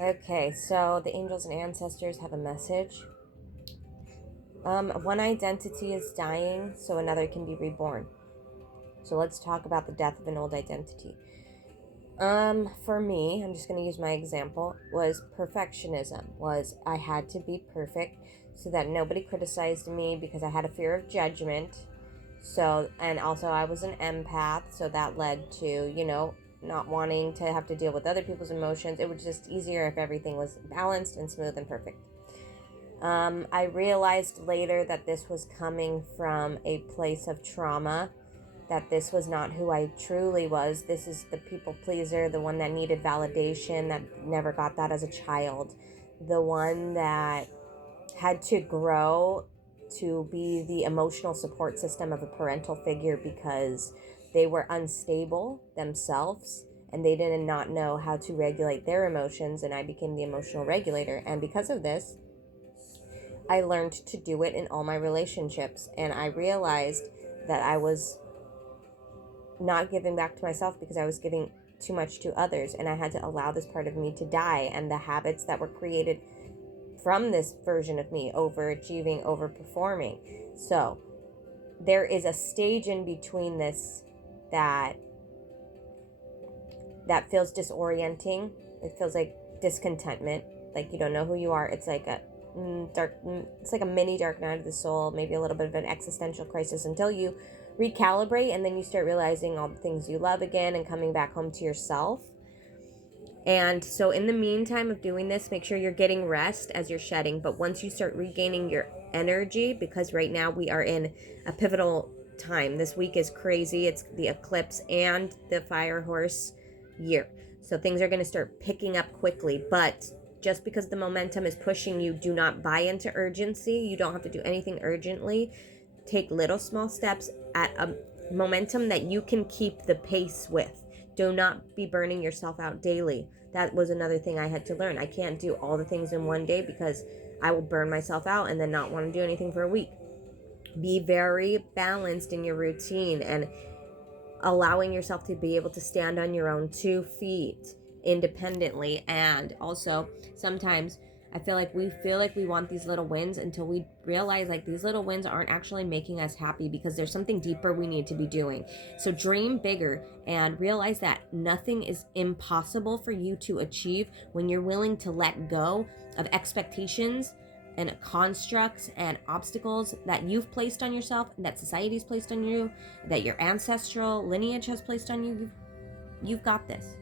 Okay, so the angels and ancestors have a message. One identity is dying so another can be reborn. So let's talk about the death of an old identity. For me, I'm just going to use my example, was perfectionism. Was I had to be perfect so that nobody criticized me because I had a fear of judgment. So, and also I was an empath, so that led to, not wanting to have to deal with other people's emotions. It was just easier if everything was balanced and smooth and perfect. I realized later that this was coming from a place of trauma, that this was not who I truly was. This is the people pleaser, the one that needed validation, that never got that as a child, the one that had to grow to be the emotional support system of a parental figure because they were unstable themselves and they did not know how to regulate their emotions, and I became the emotional regulator. And because of this, I learned to do it in all my relationships, and I realized that I was not giving back to myself because I was giving too much to others, and I had to allow this part of me to die, and the habits that were created from this version of me, overachieving, overperforming. So there is a stage in between this that feels disorienting. It feels like discontentment, like you don't know who you are. It's like a it's like a mini dark night of the soul, maybe a little bit of an existential crisis until you recalibrate, and then you start realizing all the things you love again and coming back home to yourself. And so in the meantime of doing this, make sure you're getting rest as you're shedding. But once you start regaining your energy, because right now we are in a pivotal time. This week is crazy. It's the eclipse and the fire horse year. So things are going to start picking up quickly. But just because the momentum is pushing you, do not buy into urgency. You don't have to do anything urgently. Take little small steps at a momentum that you can keep the pace with. Do not be burning yourself out daily. That was another thing I had to learn. I can't do all the things in one day because I will burn myself out and then not want to do anything for a week. Be very balanced in your routine and allowing yourself to be able to stand on your own 2 feet independently. And also, sometimes I feel like we want these little wins until we realize like these little wins aren't actually making us happy because there's something deeper we need to be doing. So dream bigger and realize that nothing is impossible for you to achieve when you're willing to let go of expectations and constructs and obstacles that you've placed on yourself, that society's placed on you, that your ancestral lineage has placed on you. You've got this.